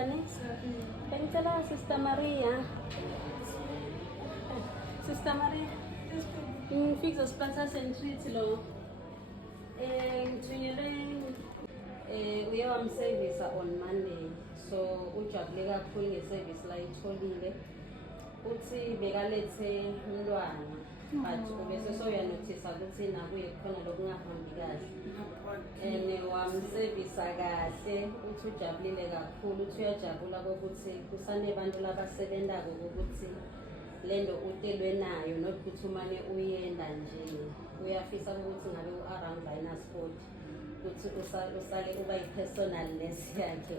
Ninjani? Bengicela Sister Maria. Sister Maria. Ngifika sponsor sentreat lo. Ngithunyelwe uye wamsevisa on Monday. So ujabule kakhulu ngeservice la itholile. Uthi bekalethe umntwana. But ubese soyanothisa ukuthi nakuye khona lokungahambi kahle. Wamsevisa kahle, uthi ujabulile kakhulu, uthi uyajabula kokuthi kusanebantu labasebenzako ukuthi lento utelwe nayo nokuthi umane uyenda nje. Uyafisa ukuthi ngabe u-around Linus Fort ukuthi usale uba i-personal nurse yakhe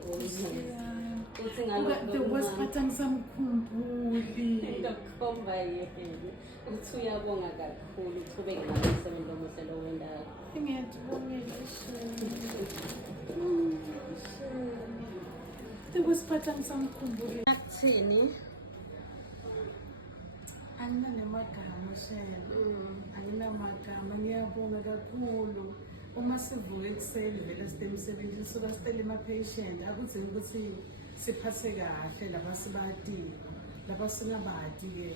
uthi ngalokho wasiphatha ngisamkhumbuli ngakukhomba yini uthi uyabonga kakhulu uqhubeke ngomsebenzi omuhle lo wendayo. Ngiyajabula wasiphatha ngisamkhumbuli. Akuthini? Anginamagama shela, anginamagama. Ngiyabonga kakhulu. Uma sivuke ekuseni vele sitele emsebenzini suka sitele ama-patient akudzingi ukuthi siphathe kahle labasibatiwe labasingabati-ke.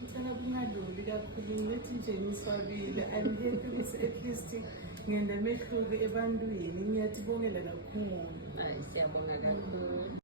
Ngicela kungaloli kakhulu ngilethi nje ngiswabile. I'm happy ukuthi at least ngenda mehluko ebantwini. Ngiyatibongela kakhulu. Hayi siyabonga kakhulu.